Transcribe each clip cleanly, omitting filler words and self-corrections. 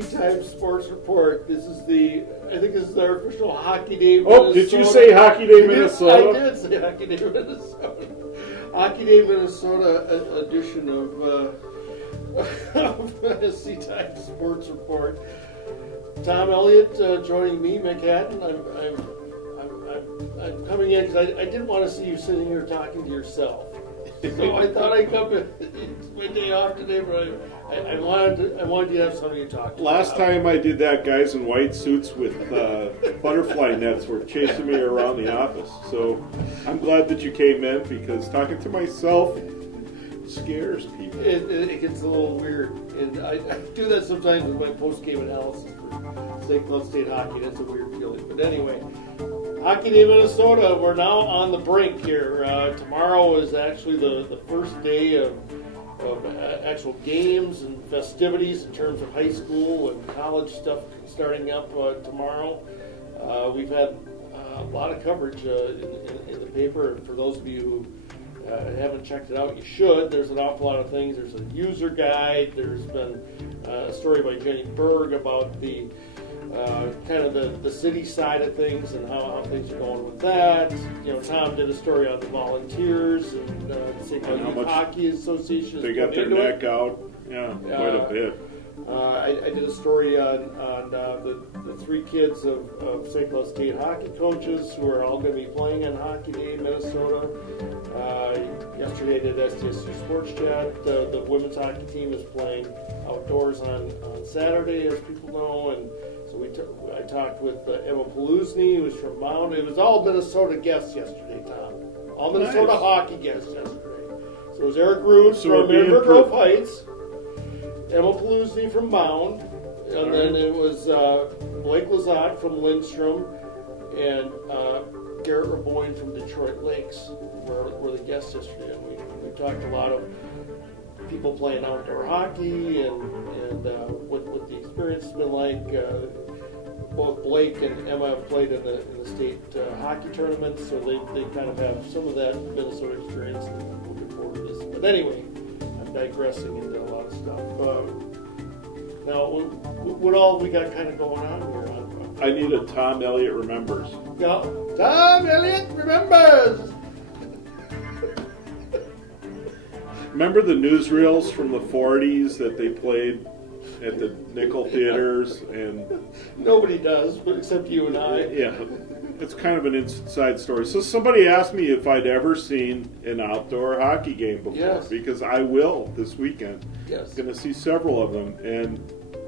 SCTimes Sports Report. I think this is our official Hockey Day Oh, Minnesota. did you say Hockey Day Minnesota? I did say Hockey Day Minnesota. Hockey Day Minnesota edition of SCTimes Sports Report. Tom Elliott joining me, Mick Hatten. I'm coming in because I didn't want to see you sitting here talking to yourself. So I thought I'd come in. It's my day off today, but I wanted you to have somebody to talk to. Last time I did that, guys in white suits with butterfly nets were chasing me around the office. So I'm glad that you came in because talking to myself scares people. It gets a little weird. And I do that sometimes with my post-game analysis for St. Cloud State hockey. That's a weird feeling. But anyway, Hockey Day Minnesota, we're now on the brink here. Tomorrow is actually the first day of actual games and festivities in terms of high school and college stuff starting up tomorrow. We've had a lot of coverage in the paper. And for those of you who haven't checked it out, you should. There's an awful lot of things. There's a user guide. There's been a story by Jenny Berg about the kind of the city side of things and how things are going with that. You know, Tom did a story on the volunteers and the St. Cloud Youth Hockey Association. They got their neck out. Yeah, quite a bit. I did a story on the three kids of St. Cloud State hockey coaches who are all going to be playing on Hockey Day in Minnesota. Yesterday I did STSU Sports Chat. The women's hockey team is playing outdoors on Saturday, as people know, and so I talked with Emma Paluzny, who was from Mound. It was all Minnesota guests yesterday, Tom. All Minnesota hockey guests yesterday. So it was Eric Roots from Denver Grove Heights, Emma Paluzny from Mound, and then it was Blake Lazat from Lindstrom, and Garrett Raboyne from Detroit Lakes were the guests yesterday. And we talked a lot of people playing outdoor hockey and what the experience has been like. Both Blake and Emma have played in the state hockey tournaments, so they kind of have some of that Minnesota experience, and I'm looking forward to this. But anyway, I'm digressing into a lot of stuff. Now, what all we got kind of going on here? I need a Tom Elliott Remembers. Yeah, Tom Elliott Remembers! Remember the newsreels from the 40s that they played at the nickel theaters? And nobody does, but except you and I. Yeah, it's kind of an inside story. So somebody asked me if I'd ever seen an outdoor hockey game before. Yes. Because I will this weekend. Yes. Going to see several of them. And,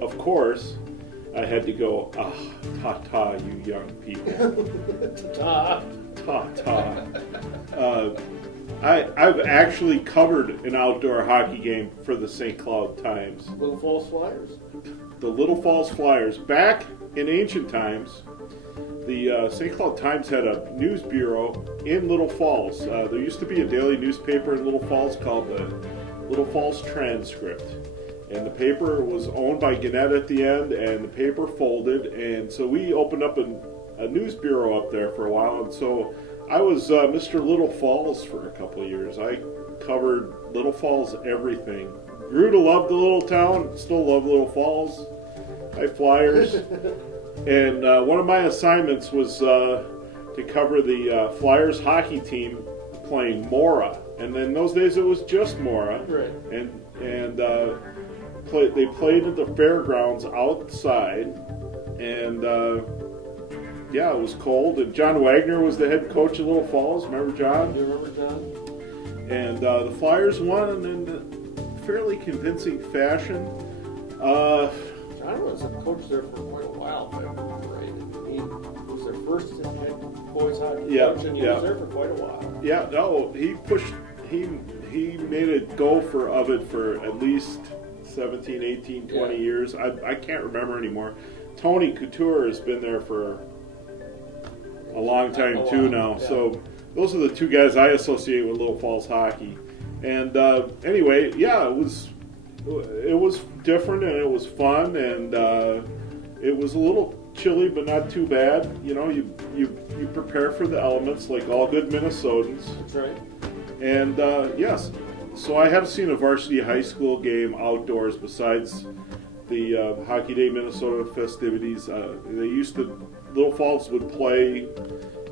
of course, I had to go, ta-ta, you young people. Ta-ta. Ta-ta. I've actually covered an outdoor hockey game for the St. Cloud Times. Little Falls Flyers. The Little Falls Flyers. Back in ancient times, the St. Cloud Times had a news bureau in Little Falls. There used to be a daily newspaper in Little Falls called the Little Falls Transcript. And the paper was owned by Gannett at the end, and the paper folded. And so we opened up a news bureau up there for a while. And so I was Mr. Little Falls for a couple of years. I covered Little Falls everything. Grew to love the little town, still love Little Falls. Hi, Flyers. And one of my assignments was to cover the Flyers hockey team playing Mora. And in those days it was just Mora. Right. And they played at the fairgrounds outside. And yeah, it was cold, and John Wagner was the head coach of Little Falls. Remember John? Do you remember John? And the Flyers won in fairly convincing fashion. John was a coach there for quite a while, if I remember right. He was their first head boys hockey coach, and he was there for quite a while. Yeah, no, he pushed. He made a go of it for at least 17, 18, 20 years. I can't remember anymore. Tony Couture has been there for a long time too now. Yeah. So those are the two guys I associate with Little Falls hockey. And anyway, yeah, it was different and it was fun, and it was a little chilly but not too bad. You know, you prepare for the elements like all good Minnesotans. That's right. And yes, so I have seen a varsity high school game outdoors besides the Hockey Day Minnesota festivities. Little Falls would play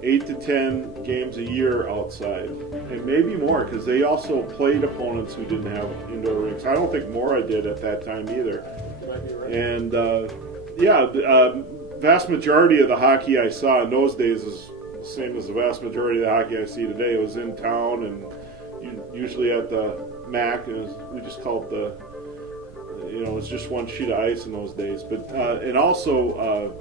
8 to 10 games a year outside, and maybe more, because they also played opponents who didn't have indoor rinks. I don't think Mora did at that time either. You might be right. And vast majority of the hockey I saw in those days is the same as the vast majority of the hockey I see today. It was in town and usually at the MAC, and we just called it it was just one sheet of ice in those days. But and also,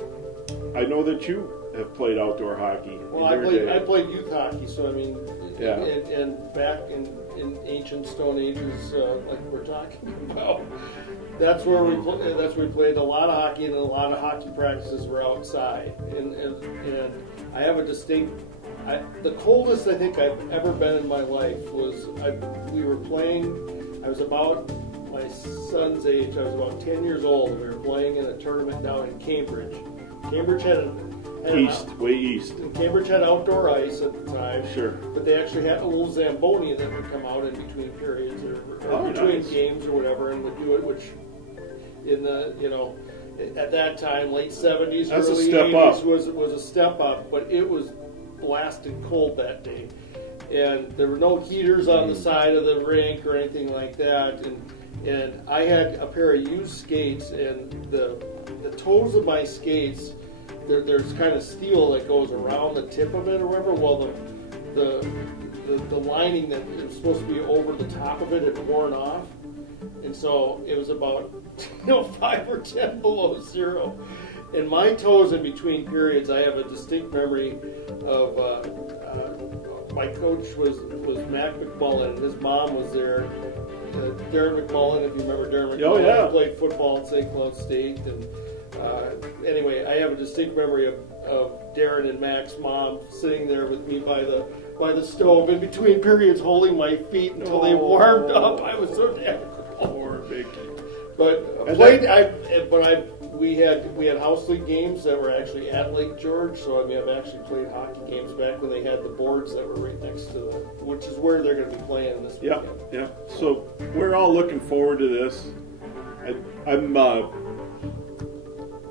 I know that you have played outdoor hockey. Well, I played youth hockey, so I mean, and back in ancient Stone Ages, like we're talking about, that's where we played a lot of hockey, and a lot of hockey practices were outside. And I have a distinct. The coldest I think I've ever been in my life was we were playing. I was about my son's age. I was about 10 years old, and we were playing in a tournament down in Cambridge. Cambridge had way east. And Cambridge had outdoor ice at the time. Sure. But they actually had a little Zamboni that would come out in between periods or between games or whatever, and would do it, which in the, at that time, late 70s, That's early a step 80s up. was a step up, but it was blasting cold that day. And there were no heaters on the side of the rink or anything like that. And I had a pair of used skates, and the toes of my skates, there's kind of steel that goes around the tip of it or whatever. Well, the lining that was supposed to be over the top of it had worn off, and so it was about 5 or 10 below zero. And my toes in between periods, I have a distinct memory of my coach was Mac McMullen, and his mom was there. Darren McMullen, if you remember Darren McMullen, Oh, yeah. played football at St. Cloud State. And anyway, I have a distinct memory of Darren and Mac's mom sitting there with me by the stove in between periods, holding my feet until they warmed up. I was so damn cold. Poor Mick. But we had house league games that were actually at Lake George. So I mean, I've actually played hockey games back when they had the boards that were right next to which is where they're going to be playing this weekend. Yeah. So we're all looking forward to this. I'm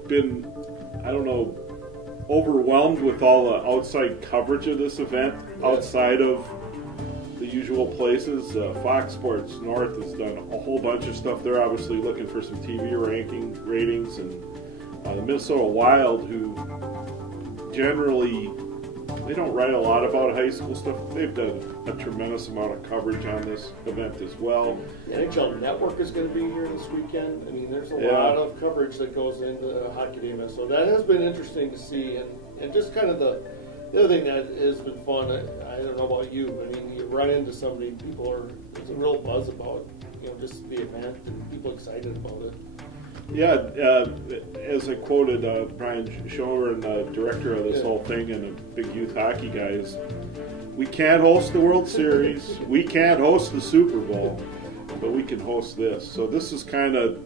been, overwhelmed with all the outside coverage of this event outside of the usual places. Fox Sports North has done a whole bunch of stuff. They're obviously looking for some TV ratings, and the Minnesota Wild, who generally they don't write a lot about high school stuff. They've done a tremendous amount of coverage on this event as well. The NHL Network is going to be here this weekend. I mean, there's a lot of coverage that goes into Hockey Day Minnesota. So that has been interesting to see, and just kind of the other thing that has been fun. I don't know about you, but I mean, you run into somebody, there's a real buzz about just the event and people excited about it. Yeah, as I quoted Brian Schoenberg, director of this whole thing and a big youth hockey guy, is we can't host the World Series, we can't host the Super Bowl, but we can host this. So this is kind of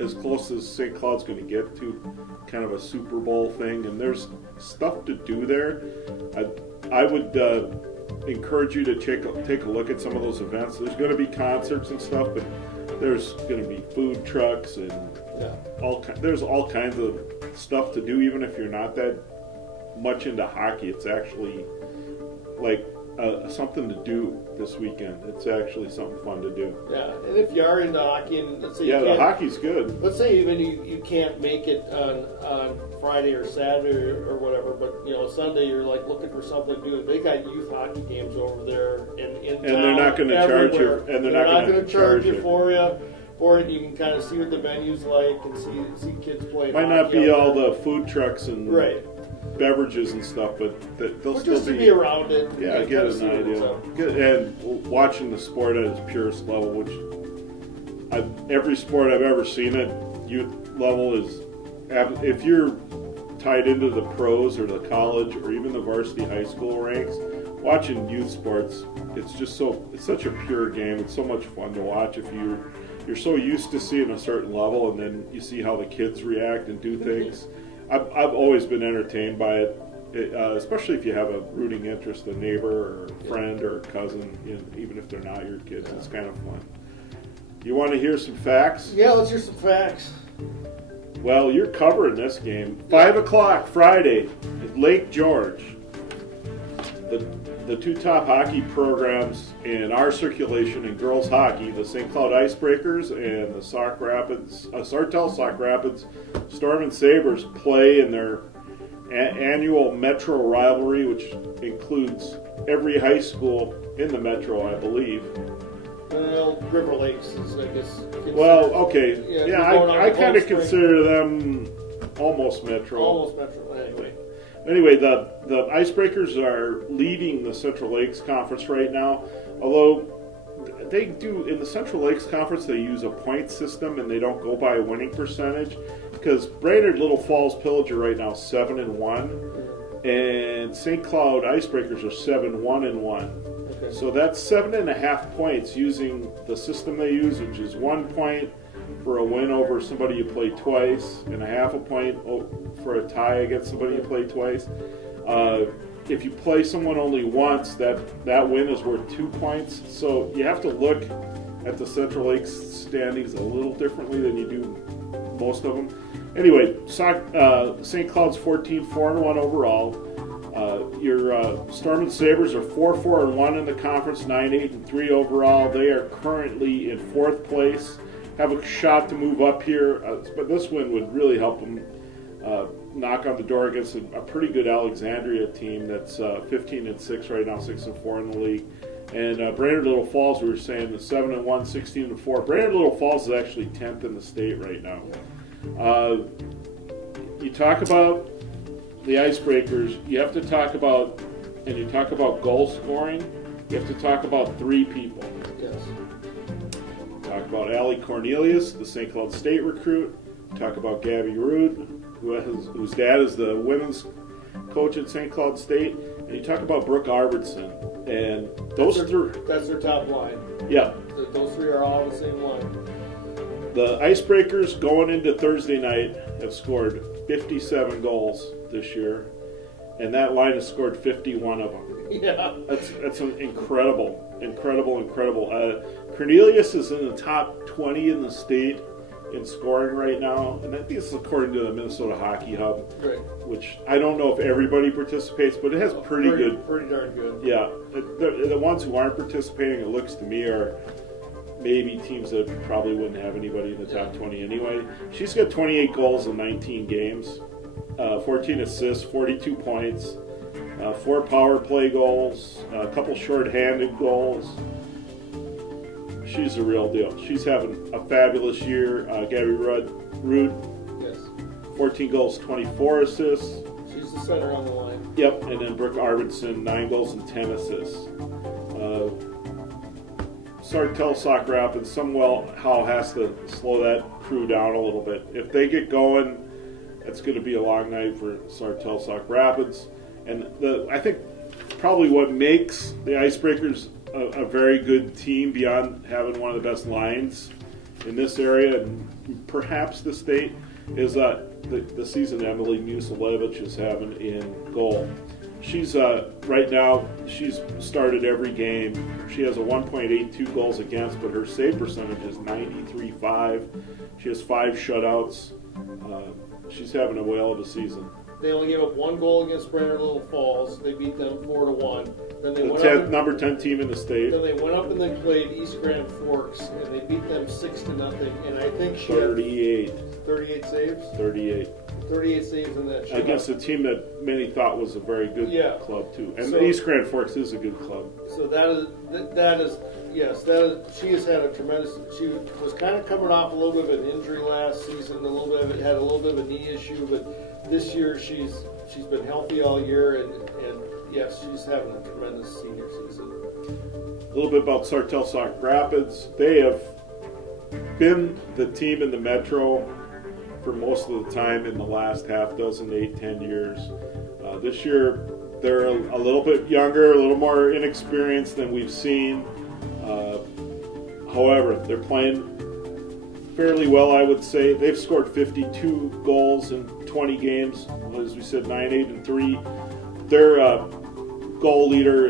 as close as St. Cloud's going to get to kind of a Super Bowl thing, and there's stuff to do there. I would encourage you to take a look at some of those events. There's going to be concerts and stuff, but there's going to be food trucks and there's all kinds of stuff to do. Even if you're not that much into hockey, it's actually like something to do this weekend. It's actually something fun to do. Yeah, and if you are into hockey, and let's say the hockey's good. Let's say even you can't make it on Friday or Saturday or whatever, but Sunday you're like looking for something to do. They got youth hockey games over there in town, they're not going to charge you. And they're not going to charge you for it. You can kind of see what the venue's like and see kids play. Might not be all the food trucks and beverages and stuff, but they'll still just to be around it. Yeah, get an idea. And watching the sport at its purest level, which every sport I've ever seen at youth level is, if you're tied into the pros or the college or even the varsity high school ranks, watching youth sports, it's such a pure game. It's so much fun to watch if you're so used to seeing a certain level, and then you see how the kids react and do things. I've always been entertained by it, especially if you have a rooting interest, a neighbor or a friend or a cousin, even if they're not your kids. It's kind of fun. You want to hear some facts? Yeah, let's hear some facts. Well, you're covering this game. 5 o'clock Friday at Lake George. The two top hockey programs in our circulation in girls hockey, the St. Cloud Icebreakers and the Sartell Sauk Rapids Storm and Sabres, play in their annual Metro rivalry, which includes every high school in the Metro, I believe. Well, River Lakes is, I guess. Well, okay. Yeah, I kind of consider them almost Metro. Almost Metro, anyway. Anyway, the Icebreakers are leading the Central Lakes Conference right now, although they do, in the Central Lakes Conference, they use a point system and they don't go by a winning percentage, because Brainerd Little Falls Pillager right now 7-1, and St. Cloud Icebreakers are 7-1-1. Okay. So that's 7.5 points using the system they use, which is 1 point for a win over somebody you play twice, and a half a point for a tie against somebody you play twice. If you play someone only once, that win is worth 2 points. So you have to look at the Central Lakes standings a little differently than you do most of them. Anyway, St. Cloud's 14-4-1 overall. Your Storm and Sabres are 4-4-1 in the conference, 9-8-3 overall. They are currently in 4th place. Have a shot to move up here, but this win would really help them knock on the door against a pretty good Alexandria team that's 15-6 right now, 6-4 in the league. And Brainerd Little Falls, we were saying, the 7-1, 16-4. Brainerd Little Falls is actually 10th in the state right now. You talk about the Icebreakers, you have to talk about, and you talk about goal scoring, you have to talk about 3 people. Yes. Talk about Allie Cornelius, the St. Cloud State recruit. Talk about Gabby Root, whose dad is the women's coach at St. Cloud State. And you talk about Brooke Arvidsson. And those that's their top line. Yeah. Those 3 are all the same line. The Icebreakers going into Thursday night have scored 57 goals this year. And that line has scored 51 of them. Yeah. That's an incredible. Cornelius is in the top 20 in the state in scoring right now, and I think this is according to the Minnesota Hockey Hub, right, which I don't know if everybody participates, but it has pretty darn good. Yeah, the ones who aren't participating, it looks to me, are maybe teams that probably wouldn't have anybody in the top 20 anyway. She's got 28 goals in 19 games, 14 assists, 42 points. 4 power play goals, a couple short-handed goals. She's the real deal. She's having a fabulous year. Gabby Root, yes, 14 goals, 24 assists. She's the center on the line. Yep, and then Brooke Arvidsson, 9 goals and 10 assists. Sartell Sauk Rapids, somehow has to slow that crew down a little bit. If they get going, it's going to be a long night for Sartell Sauk Rapids. And I think probably what makes the Icebreakers a very good team, beyond having one of the best lines in this area and perhaps the state, is the season Emily Musilevich is having in goal. She's right now, she's started every game. She has a 1.82 goals against, but her save percentage is 93.5. She has 5 shutouts. She's having a whale of a season. They only gave up 1 goal against Brainerd Little Falls. They beat them 4-1. Then they number 10 team in the state. Then they went up and they played East Grand Forks, and they beat them 6-0. And I think she 38 saves. 38 saves in that. Against a team that many thought was a very good club too. And East Grand Forks is a good club. So she has had a tremendous. She was kind of coming off a little bit of an injury last season. Had a little bit of a knee issue, but this year she's been healthy all year, and yes, she's having a tremendous senior season. A little bit about Sartell Sauk Rapids. They have been the team in the Metro for most of the time in the last half dozen, 8-10 years. This year, they're a little bit younger, a little more inexperienced than we've seen. However, they're playing fairly well, I would say. They've scored 52 goals in 20 games. As we said, 9-8-3. Their goal leader,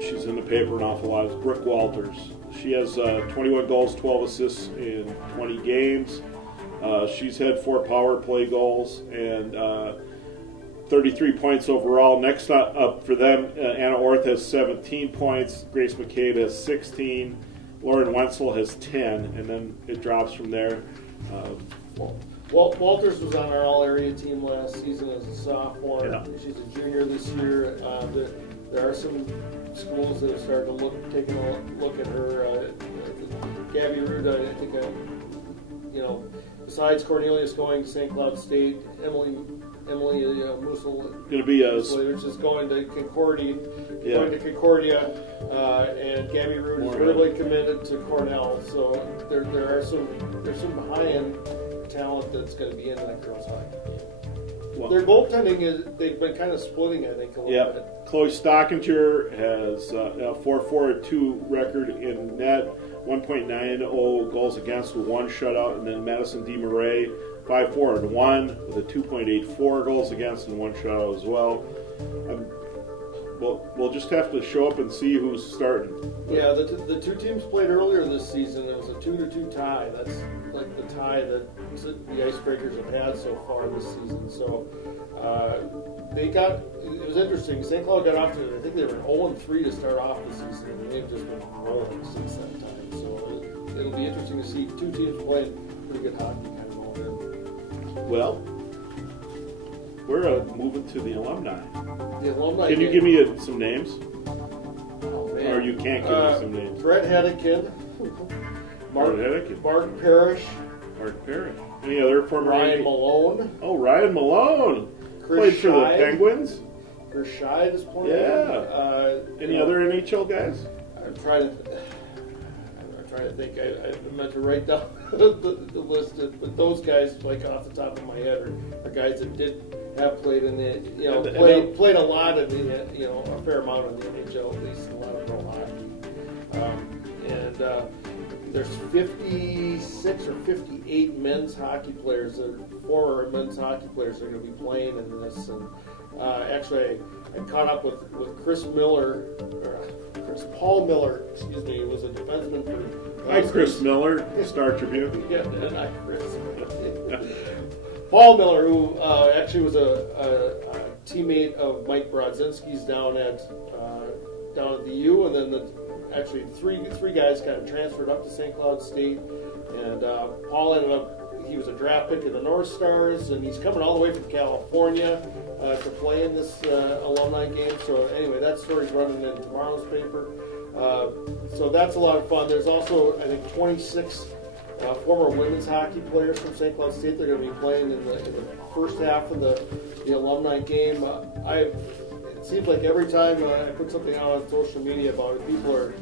she's in the paper an awful lot, is Brooke Walters. She has 21 goals, 12 assists in 20 games. She's had 4 power play goals and 33 points overall. Next up for them, Anna Orth has 17 points. Grace McCabe has 16. Lauren Wenzel has 10, and then it drops from there. Walters was on our all-area team last season as a sophomore. Yeah. She's a junior this year. There are some schools that are starting to taking a look at her. Gabby Rude, I think, besides Cornelius going to St. Cloud State, Emily Mussel, Going to be a which is going to Concordia. Yeah. And Gabby Rude is really committed to Cornell. So there's some high-end talent that's going to be in that girls' hockey team. Well, Their goaltending they've been kind of splitting, I think, a little bit. Chloe Stockinger has a 4-4-2 record in net, 1.90 goals against with 1 shutout, and then Madison DeMarais 5-4-1 with a 2.84 goals against and 1 shutout as well. We'll just have to show up and see who's starting. Yeah, the two teams played earlier this season. It was a 2-2 tie. That's like the tie that the Icebreakers have had so far this season. So it was interesting. St. Cloud got off to, I think they were 0-3 to start off the season, and they've just been rolling since that time. So it'll be interesting to see 2 teams playing pretty good hockey kind of all in. Well, we're moving to the alumni. The alumni. Can you give me some names? Oh, man. Or you can't give me some names? Brett Hedekin. Mark Hedekin. Mark Parrish. Mark Perry. Any other former Ryan Malone. Oh, Ryan Malone. Chris Played for the Scheid. Penguins. Chris Scheid is playing. Yeah. Any other NHL guys? I'm trying to think. I meant to write down the list, but those guys, like off the top of my head, are guys that did have played in the, played a lot of the, a fair amount of the NHL, at least, and a lot of pro hockey. There's 56 or 58 men's hockey players, former men's hockey players, that are going to be playing in this. And actually, I caught up with Paul Miller, excuse me, who was a defenseman for. Hi, Chris Miller, Star Tribune. Yeah, not Chris. Paul Miller, who actually was a teammate of Mike Brodzinski's down at the U, and then actually three guys kind of transferred up to St. Cloud State, and Paul ended up. He was a draft pick of the North Stars, and he's coming all the way from California to play in this alumni game. So anyway, that story's running in tomorrow's paper. So that's a lot of fun. There's also, I think, 26 former women's hockey players from St. Cloud State. They're going to be playing in the first half of the alumni game. It seems like every time I put something out on social media about it, people are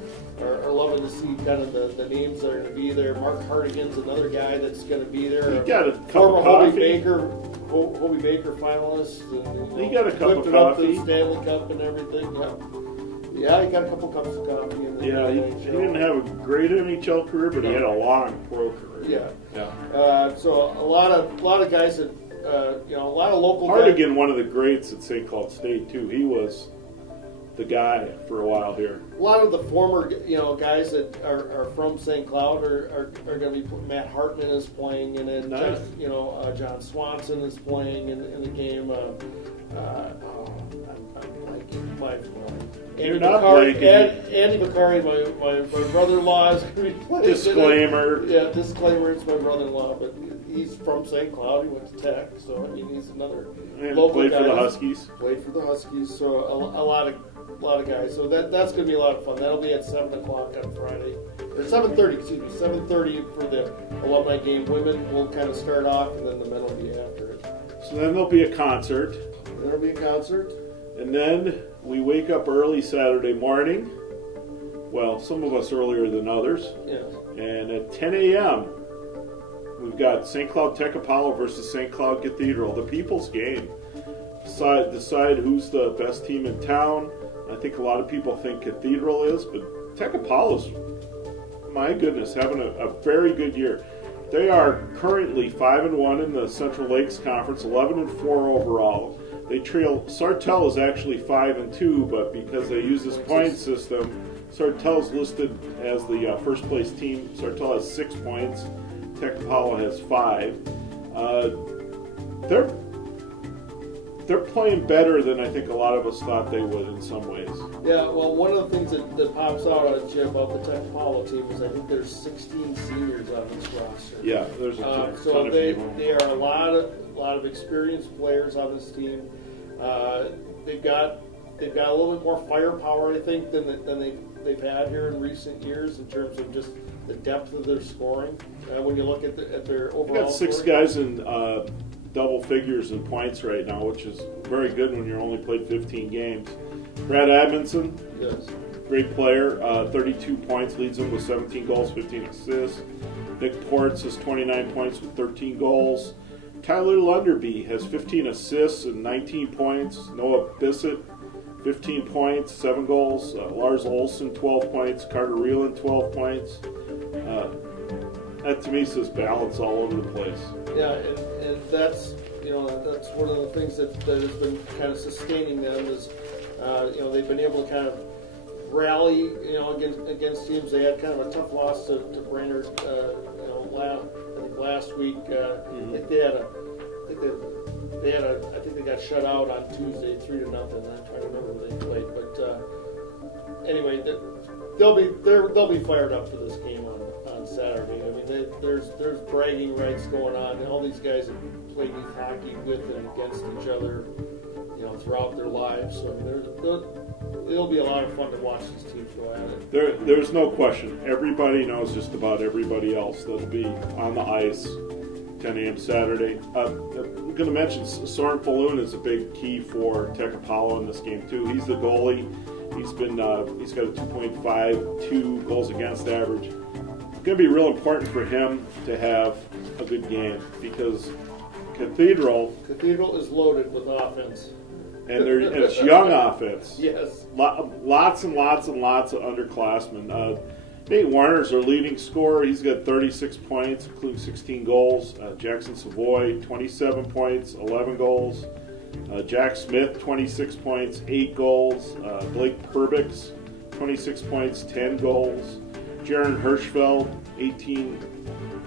loving to see kind of the names that are going to be there. Mark Hardigan's another guy that's going to be there. You got a cup former of Hobie coffee. Hobie Baker finalist. And, You got a cup of lifted up coffee. the Stanley Cup and everything. Yeah, he got a couple cups of coffee. In the Yeah, he didn't have a great NHL career, but he had a long pro career. Yeah. So a lot of guys that a lot of local guys. Hardigan, one of the greats at St. Cloud State too. He was the guy for a while here. A lot of the former guys that are from St. Cloud are going to be. Matt Hartman is playing in it. Nice. John Swanson is playing in the game. I'm blanking. You're not blanking. Andy Bakari, my brother-in-law, is going to be playing. Disclaimer. Disclaimer. It's my brother-in-law, but he's from St. Cloud. He went to Tech, so I mean he's another And local played guy. for the Huskies. Played for the Huskies, so a lot of guys. So that's going to be a lot of fun. That'll be at 7:00 on Friday, or 7:30. Excuse me, 7:30 for the alumni game. Women will kind of start off, and then the men will be after it. So then there'll be a concert. There'll be a concert. And then we wake up early Saturday morning. Well, some of us earlier than others. Yeah. And at 10 a.m., we've got St. Cloud Tech Apollo versus St. Cloud Cathedral, the people's game. Decide who's the best team in town. I think a lot of people think Cathedral is, but Tech Apollo's, my goodness, having a very good year. They are currently 5-1 in the Central Lakes Conference, 11-4 overall. They trail. Sartell is actually 5-2, but because they use this point system, Sartell's listed as the first place team. Sartell has 6 points. Tech Apollo has 5. They're playing better than I think a lot of us thought they would in some ways. Yeah, well, one of the things that pops out on Jim about the Tech Apollo team is I think there's 16 seniors on this roster. Yeah, there's a ton so of they people. are a lot of experienced players on this team. They've got a little bit more firepower, I think, than they've had here in recent years in terms of just the depth of their scoring. When you look at their overall, We've got 6 scoring. guys in double figures in points right now, which is very good when you're only played 15 games. Brad Admonson, Yes. great player, 32 points, leads them with 17 goals, 15 assists. Nick Ports has 29 points with 13 goals. Tyler Lunderby has 15 assists and 19 points. Noah Bissett, 15 points, 7 goals. Lars Olsen, 12 points. Carter Reeland, 12 points. That to me says balance all over the place. Yeah, and that's one of the things that has been kind of sustaining them is they've been able to kind of rally against teams. They had kind of a tough loss to Brainerd last week. I think they got shut out on Tuesday 3-0. I'm trying to remember who they played, but anyway, they'll be fired up for this game on Saturday. I mean, there's bragging rights going on, and all these guys have played youth hockey with and against each other, throughout their lives. So I mean, it'll be a lot of fun to watch these teams go at it. There's no question. Everybody knows just about everybody else that'll be on the ice 10 a.m. Saturday. I'm going to mention Soren Falloon is a big key for Tech Apollo in this game too. He's the goalie. He's got a 2.52 goals against average. It's going to be real important for him to have a good game because Cathedral is loaded with offense. and it's young offense. Yes. Lots and lots and lots of underclassmen. Nate Warner's our leading scorer. He's got 36 points, including 16 goals. Jackson Savoy, 27 points, 11 goals. Jack Smith, 26 points, 8 goals. Blake Perbix, 26 points, 10 goals. Jaron Hirschfeld, 18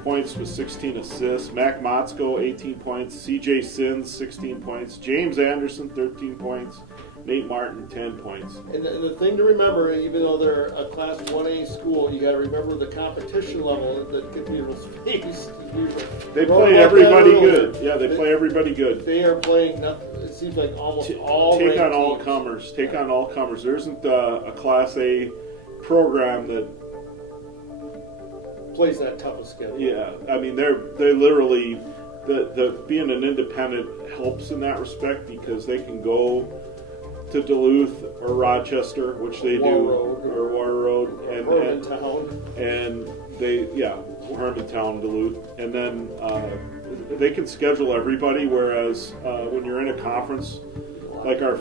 points with 16 assists. Mac Motzko, 18 points. CJ Sins, 16 points. James Anderson, 13 points. Nate Martin, 10 points. And the thing to remember, even though they're a Class 1A school, you got to remember the competition level that Cathedral's faced. They play everybody good. Yeah, they play everybody good. They are playing, it seems like almost all Take on ranked all teams. comers. Take on all comers. There isn't a Class A program that plays that tough a schedule. Yeah, I mean they literally the being an independent helps in that respect because they can go to Duluth or Rochester, which they do, or War Road, and they Hermantown, Duluth, and then they can schedule everybody. Whereas when you're in a conference, like our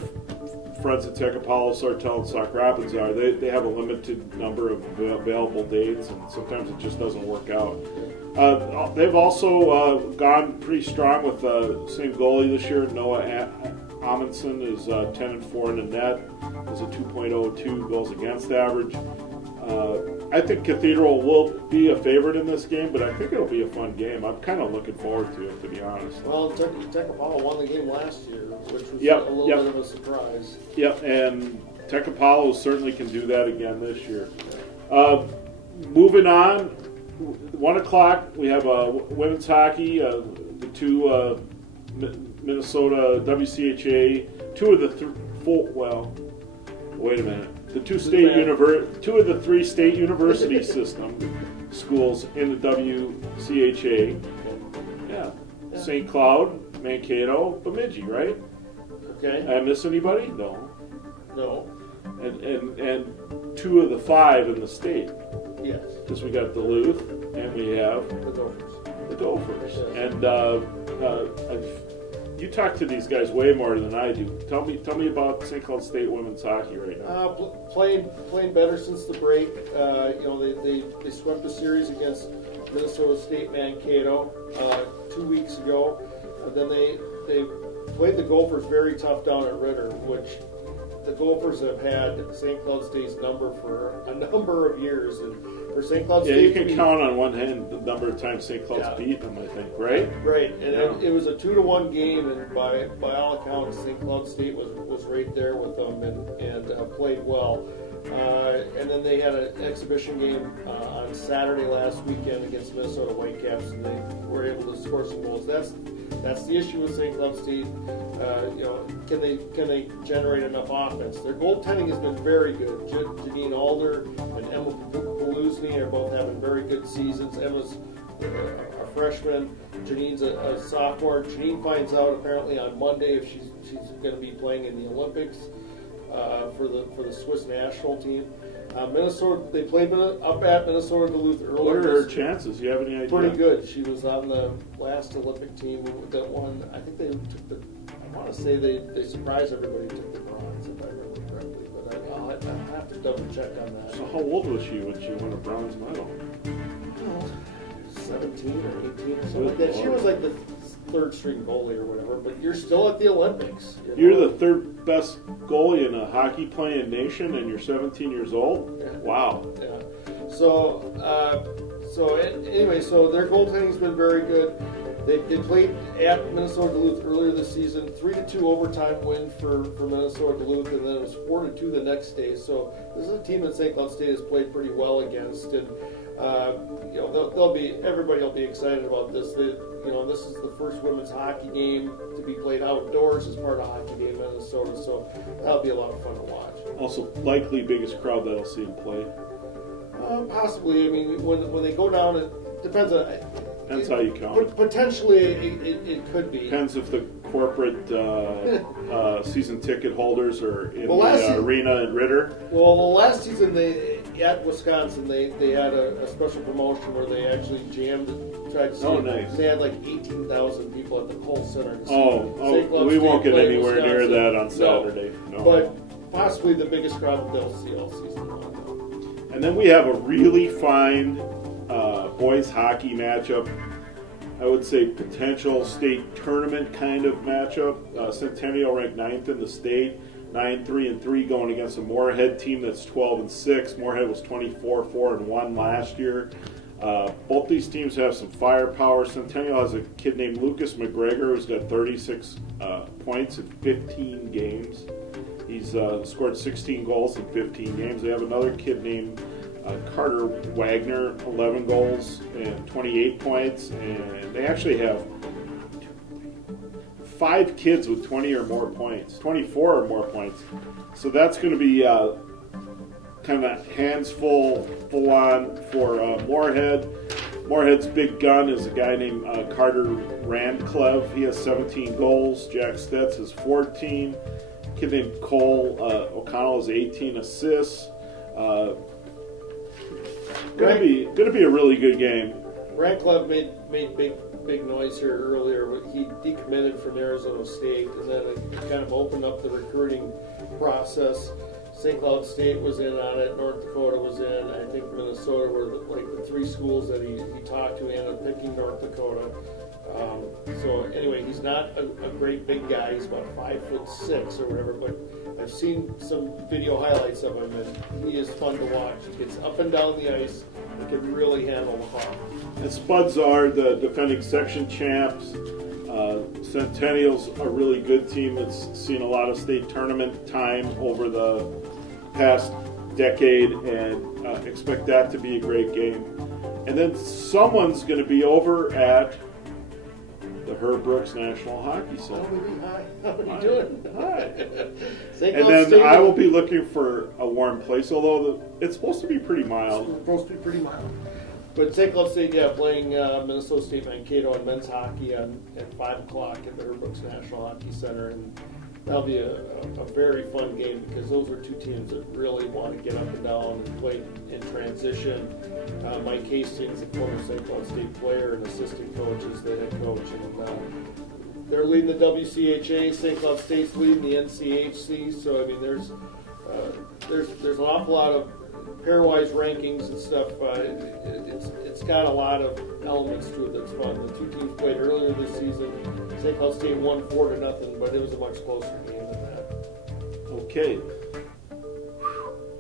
friends at Tech Apollo, Sartell, and Sauk Rapids are, they have a limited number of available dates, and sometimes it just doesn't work out. They've also gone pretty strong with the same goalie this year. Noah Amundsen is 10-4 in the net, has a 2.02 goals against average. I think Cathedral will be a favorite in this game, but I think it'll be a fun game. I'm kind of looking forward to it, to be honest. Well, Tech Apollo won the game last year, which was a little bit of a surprise. Yep, and Tech Apollo certainly can do that again this year. Moving on, 1 o'clock, we have women's hockey, the two Minnesota WCHA, two of the two of the 3 state university system schools in the WCHA. Yeah. St. Cloud, Mankato, Bemidji, right? Okay. Did I miss anybody? No. No. And 2 of the 5 in the state. Yes. Because we got Duluth and we have The Gophers. the Gophers. Yes. And you talk to these guys way more than I do. Tell me about St. Cloud State women's hockey right now. Playing better since the break. They swept the series against Minnesota State Mankato 2 weeks ago. Then they played the Gophers very tough down at Ritter, which the Gophers have had St. Cloud State's number for a number of years, and for St. Cloud State, you can count on one hand the number of times St. Cloud's beat them, I think, right? Right, and it was a 2-1 game, and by all accounts, St. Cloud State was right there with them and played well. And then they had an exhibition game on Saturday last weekend against Minnesota Whitecaps, and they were able to score some goals. That's the issue with St. Cloud State. Can they generate enough offense? Their goaltending has been very good. Janine Alder and Emma Paluzny are both having very good seasons. Emma's a freshman. Janine's a sophomore. Janine finds out apparently on Monday if she's going to be playing in the Olympics for the Swiss national team. Minnesota, they played up at Minnesota Duluth earlier. What are her chances? Do you have any idea? Pretty good. She was on the last Olympic team that won. I think they took the. I want to say they surprised everybody, took the bronze, if I remember correctly. But I'll have to double check on that. So how old was she when she won a bronze medal? 17 or 18 or something like that. She was like the third string goalie or whatever. But you're still at the Olympics. You're the third best goalie in a hockey playing nation, and you're 17 years old. Yeah. Wow. Yeah. So anyway, so their goaltending's been very good. They played at Minnesota Duluth earlier this season, 3-2 overtime win for Minnesota Duluth, and then it was 4-2 the next day. So this is a team that St. Cloud State has played pretty well against, and everybody will be excited about this. This is the first women's hockey game to be played outdoors as part of Hockey Day in Minnesota, so that'll be a lot of fun to watch. Also, likely biggest crowd that'll see them play. Possibly. I mean, when they go down, it depends on. Depends how you count. Potentially, it could be. Depends if the corporate season ticket holders are in the arena in Ritter. Well, last season at Wisconsin they had a special promotion where they actually tried to see. Oh, nice. They had like 18,000 people at the Kohl Center. We won't get anywhere near that on Saturday. No. But possibly the biggest crowd that they'll see all season long. And then we have a really fine boys hockey matchup. I would say potential state tournament kind of matchup. Centennial ranked 9th in the state, 9-3-3 going against a Moorhead team that's 12-6. Moorhead was 24-4-1 last year. Both these teams have some firepower. Centennial has a kid named Lucas McGregor who's got 36 points in 15 games. He's scored 16 goals in 15 games. They have another kid named Carter Wagner, 11 goals and 28 points. And they actually have 5 kids with 20 or more points, 24 or more points. So that's going to be kind of hands full on for Moorhead. Moorhead's big gun is a guy named Carter Randclev. He has 17 goals. Jack Stetz has 14. A kid named Cole O'Connell has 18 assists. Going to be a really good game. Randclev made big noise here earlier. He decommitted from Arizona State, and then it kind of opened up the recruiting process. St. Cloud State was in on it. North Dakota was in. I think Minnesota were like the 3 schools that he talked to. He ended up picking North Dakota. So anyway, he's not a great big guy. He's about 5'6" or whatever. But I've seen some video highlights of him, and he is fun to watch. He gets up and down the ice. He can really handle the puck. And Spuds are the defending section champs. Centennial's a really good team that's seen a lot of state tournament time over the past decade, and expect that to be a great game. And then someone's going to be over at the Herb Brooks National Hockey Center. How are you doing? Hi. And then I will be looking for a warm place, although it's supposed to be pretty mild. It's supposed to be pretty mild. But St. Cloud State, playing Minnesota State Mankato on men's hockey at 5 o'clock at the Herb Brooks National Hockey Center. And that'll be a very fun game because those are 2 teams that really want to get up and down and play in transition. Mike Hastings, a former St. Cloud State player and assistant coach, is the head coach. And they're leading the WCHA. St. Cloud State's leading the NCHC. So, I mean, there's an awful lot of pairwise rankings and stuff. It's got a lot of elements to it that's fun. The 2 teams played earlier this season. St. Cloud State won 4-0, but it was a much closer game than that. Okay.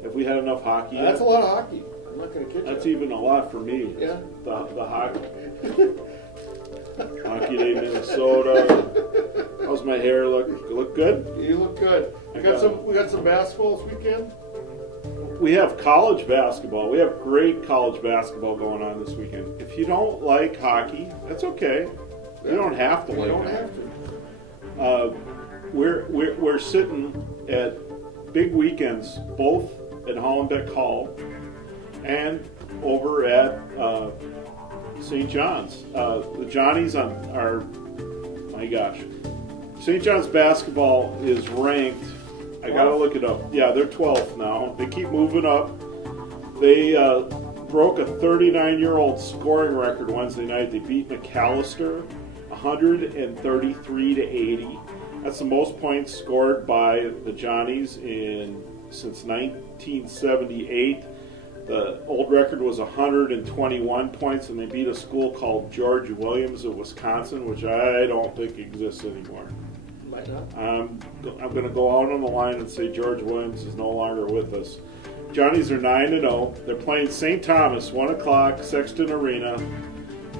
Have we had enough hockey yet? That's a lot of hockey. I'm not going to kid you. That's even a lot for me. Yeah. The hockey. Hockey Day, Minnesota. How's my hair look? Look good? You look good. We got some basketball this weekend. We have college basketball. We have great college basketball going on this weekend. If you don't like hockey, that's okay. You don't have to like it. You don't have to. We're sitting at big weekends, both at Hollenbeck Hall and over at St. John's. The Johnnies my gosh. St. John's basketball is ranked. I gotta look it up. Yeah, they're 12th now. They keep moving up. They broke a 39-year-old scoring record Wednesday night. They beat McAllister 133 to 80. That's the most points scored by the Johnnies since 1978. The old record was 121 points, and they beat a school called George Williams of Wisconsin, which I don't think exists anymore. Might not. I'm going to go out on the line and say George Williams is no longer with us. Johnnies are 9-0. They're playing St. Thomas, 1 o'clock, Sexton Arena.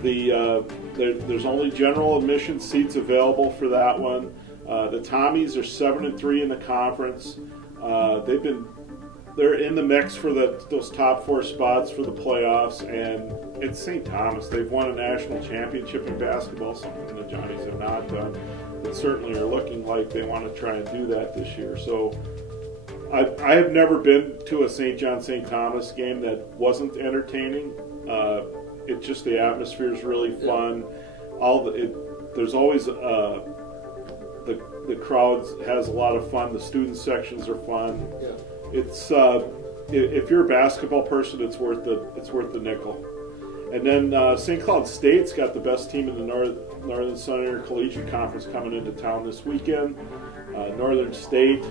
There's only general admission seats available for that one. The Tommies are 7-3 in the conference. They're in the mix for those top 4 spots for the playoffs, and it's St. Thomas. They've won a national championship in basketball, something the Johnnies have not done. But certainly are looking like they want to try and do that this year. So I have never been to a St. John St. Thomas game that wasn't entertaining. It's just the atmosphere is really fun. There's always the crowd has a lot of fun. The student sections are fun. Yeah. It's if you're a basketball person, it's worth the nickel. And then St. Cloud State's got the best team in the Northern Sun Intercollegiate Conference coming into town this weekend. Northern State,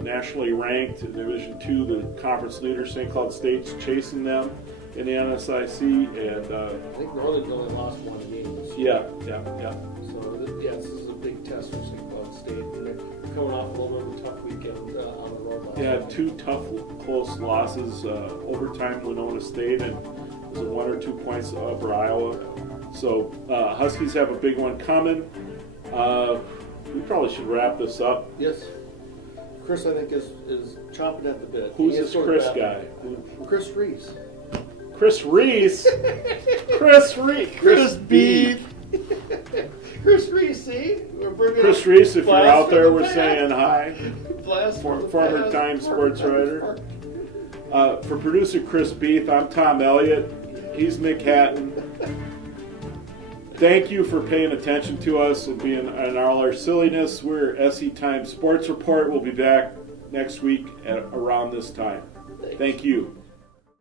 nationally ranked in Division II, the conference leader. St. Cloud State's chasing them in the NSIC, and I think Northern's only lost 1 game this yeah. So this is a big test for St. Cloud State, and they're coming off a little bit of a tough weekend on the road last night. 2 tough, close losses. Overtime, Winona State, and it was a 1 or 2 points over Iowa. So Huskies have a big one coming. We probably should wrap this up. Yes. Chris, I think, is chomping at the bit. Who's this Chris guy? Chris Reese. Chris Reese? Chris Beeth. Chris Reese, see? Chris Reese, if you're out there, we're saying hi. Former Times sports writer. For producer Chris Beeth, I'm Tom Elliott. He's Mick Hatten. Thank you for paying attention to us and being in all our silliness. We're SCTimes Sports Report. We'll be back next week at around this time. Thank you.